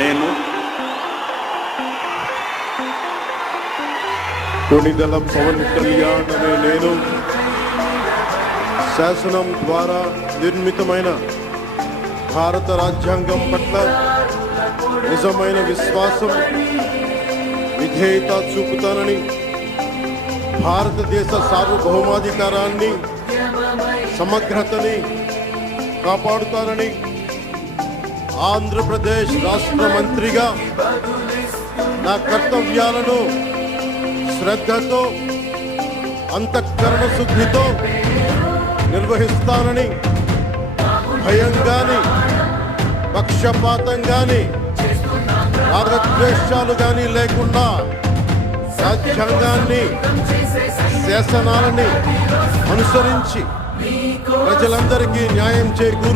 నేను కొణిదెల పవన్ కళ్యాణ్ అనే నేను శాసనం ద్వారా నిర్మితమైన భారత రాజ్యాంగం పట్ల నిజమైన విశ్వాసం, విధేయత చూపుతానని, భారతదేశ సార్వభౌమాధికారాన్ని, సమగ్రతని కాపాడుతానని, ఆంధ్రప్రదేశ్ రాష్ట్ర మంత్రిగా నా కర్తవ్యాలను శ్రద్ధతో, అంతఃకరణ శుద్ధితో నిర్వహిస్తానని, భయం గాని, పక్షపాతం గాని, రాగద్వేషాలు గాని లేకుండా రాజ్యాంగాన్ని, శాసనాలని అనుసరించి ప్రజలందరికీ న్యాయం చేకూరుస్తానని